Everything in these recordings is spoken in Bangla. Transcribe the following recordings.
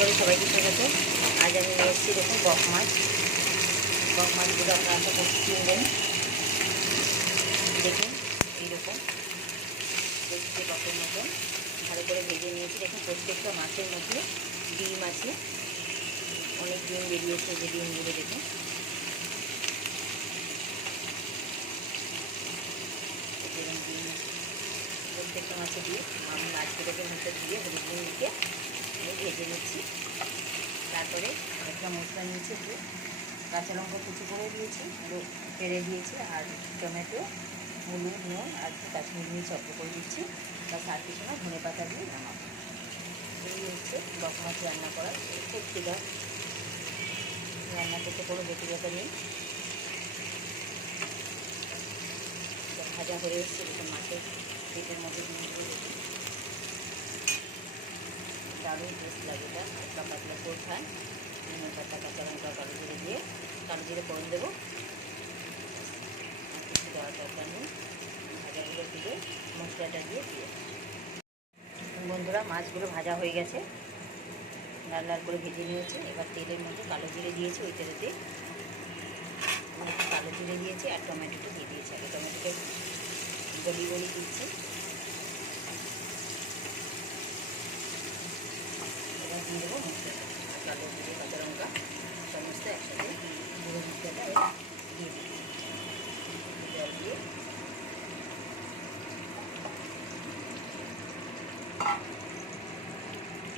করে সবাইকে স্বাগত আজ আমি নিয়ে এসেছি দেখুন বক মাছ। বক মাছগুলো আপনারা আশা করছি চিনবেন দেখুন, এইরকম। দেখতে বকের মতন ভালো করে ভেজে নিয়েছি। দেখুন, প্রত্যেকটা মাছের মধ্যে ডিম আছে। অনেক ডিম বেরিয়েছে যে ডিমগুলো, দেখুন। প্রত্যেকটা মাছে দিয়ে আমি মাছগুলোকে মধ্যে দিয়ে হলুদ দিয়ে ভেজে নিচ্ছি। তারপরে একটা মশলা নিয়েছি, একটু কাঁচা লঙ্কা কুচি করে দিয়েছি পেরে দিয়েছি, আর টমেটো, হলুদ, নুন, আর একটু কাশ্মীর মির্চ অল্প করে দিচ্ছি, বা আর কিছু না, ধনে পাতা দিয়ে নামাবো এই হচ্ছে বক মাছ রান্না করার খুব সুবিধা রান্না করতে কোনো জটিলতা নেই। ভাজা হয়ে এসছে মাছের পেটের মধ্যে দেখুন দারুণ টেস্ট লাগে, এটা হালকা পাতলা করে খায় ধনে পাতা কাঁচা লঙ্কা কালো জিরে দিয়ে, কালো জিরে করে দেবো। কিছু দেওয়ার দরকার নেই। ভাজাগুলো দিয়ে, মশলাটা দিয়ে দিয়ে। বন্ধুরা, মাছগুলো ভাজা হয়ে গেছে। লাল লাল করে ভেজে নিয়েছে। এবার তেলের মধ্যে কালো জিরে দিয়েছি ওই তেলেতে কালো জিরে দিয়েছি আর টমেটোটা দিয়ে দিয়েছি। আগে টমেটোকে গলি গলি দিচ্ছি। কালো জিরে কাঁচা সমস্ত একসাথে গুঁড়ো মশলাটা দিয়ে জল দিয়ে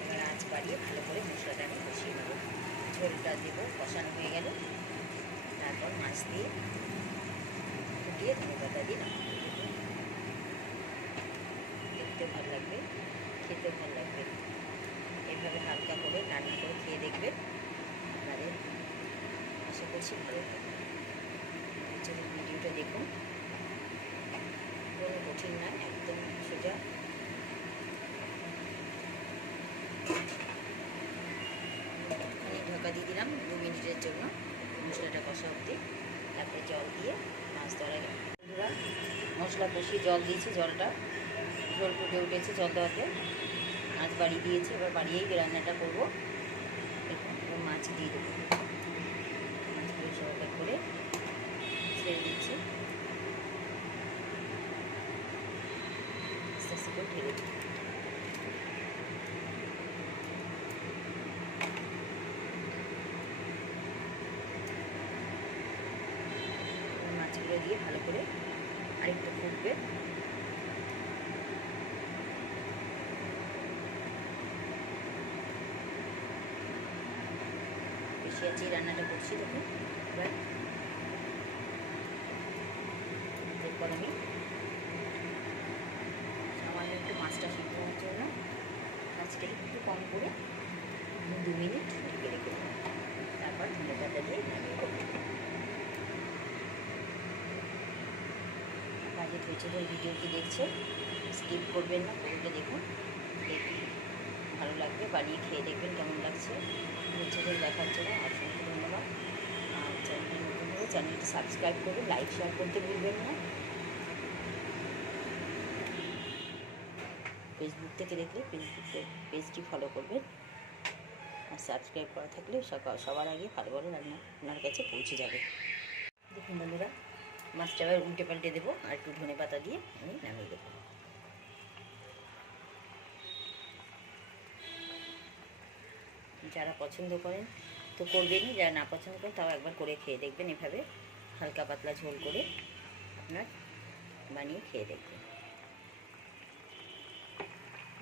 এবার আঁচ বাড়িয়ে ভালো করে মশলাটা আমি কষিয়ে নেব ঝোলটা দেবো কষানো হয়ে গেল তারপর মাছ দিয়ে ফুটিয়ে ধনে পাতা দিয়ে। দেখতে ভালো লাগবে, খেতে ভালো লাগবে এভাবে হালকা করে রান্না করে খেয়ে দেখবেন আপনাদের আশা করছি ভালো যদি ভিডিওটা দেখুন। কোনো কঠিন না, একদম সোজা। ঢাকা দিয়ে দিলাম দু মিনিটের জন্য। মশলাটা কষা অবধি। তারপরে জল দিয়ে মাছ ধরা গেল মশলা কষিয়ে জল দিয়েছি জলটা। জল ফুটে উঠেছে জল দেওয়াতে। মাছ বাড়িয়ে দিয়েছি, এবার বাড়িয়েই রান্নাটা করব। মাছ দিয়ে দেবো। মাছগুলো করে ছেড়ে দিচ্ছি। আস্তে আস্তে করে ঢেলে দিই মাছগুলো দিয়ে ভালো করে আরেকটু ফুটবে। বেশি আছে রান্নাটা করছি দেখুন। এবার এরপর আমি সামান্য একটু মাছটা সিদ্ধ হওয়ার জন্য মাছটা একটু কম করে দু মিনিট ঢেকে রেখে দেবো। তারপর ধনে পাতা দিয়ে নামিয়ে দেবো হয়েছে ধরে ভিডিওটি দেখছেন স্কিপ করবেন না পুরোটা দেখুন দেখুন। ভালো লাগবে বানিয়ে খেয়ে দেখবেন কেমন লাগছে। নিচেদের দেখার জন্য অসংখ্য ধন্যবাদ আর চ্যানেলটি নতুন হলে চ্যানেলটি সাবস্ক্রাইব করবেন লাইক শেয়ার করতে ভুলবেন না। ফেসবুক থেকে দেখলে ফেসবুক পেজটি ফলো করবেন। আর সাবস্ক্রাইব করা থাকলে সবার আগে ভালো ভালো রান্না আপনার কাছে পৌঁছে যাবে। দেখুন বন্ধুরা মাছটা এবার উল্টে পাল্টে দেবো আর একটু ধনে পাতা দিয়ে আমি নামিয়ে দেবো। যারা পছন্দ করেন তো করবেনই যারা না পছন্দ করেন তাও একবার করে খেয়ে দেখবেন। এভাবে হালকা পাতলা ঝোল করে আপনার বানিয়ে খেয়ে দেখবেন।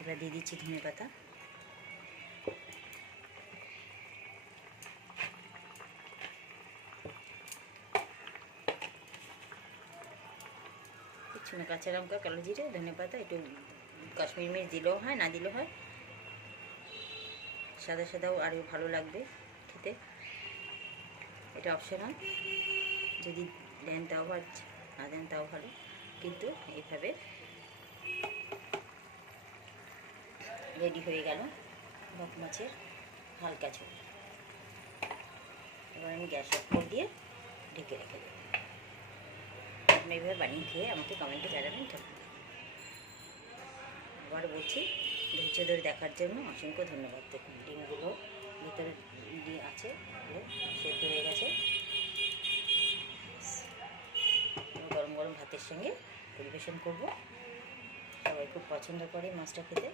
এবার দিয়ে দিচ্ছি ধনে পাতা। না, কাঁচা লঙ্কা, কালো জিরে, ধনে পাতা, একটু কাশ্মীর মির্চ দিলেও হয়, না দিলেও হয়। সাদা সাদাও আরও ভালো লাগবে। খেতে এটা অপশনাল যদি দেন তাও না দেন তাও ভালো। কিন্তু এইভাবে রেডি হয়ে গেল বক মাছের হালকা ঝোল। এবার আমি গ্যাস অফ করে দিয়ে ঢেকে রেখে দেবো। আপনি এইভাবে বানিয়ে খেয়ে আমাকে কমেন্টে জানাবেন আবার বলছি, ধৈর্য ধরে দেখার জন্য অসংখ্য ধন্যবাদ। দেখুন, ডিমগুলো দিয়ে আছে মানে সেদ্ধ হয়ে গেছে। গরম গরম ভাতের সঙ্গে পরিবেশন করব। সবাই খুব পছন্দ করে মাছটা খেতে।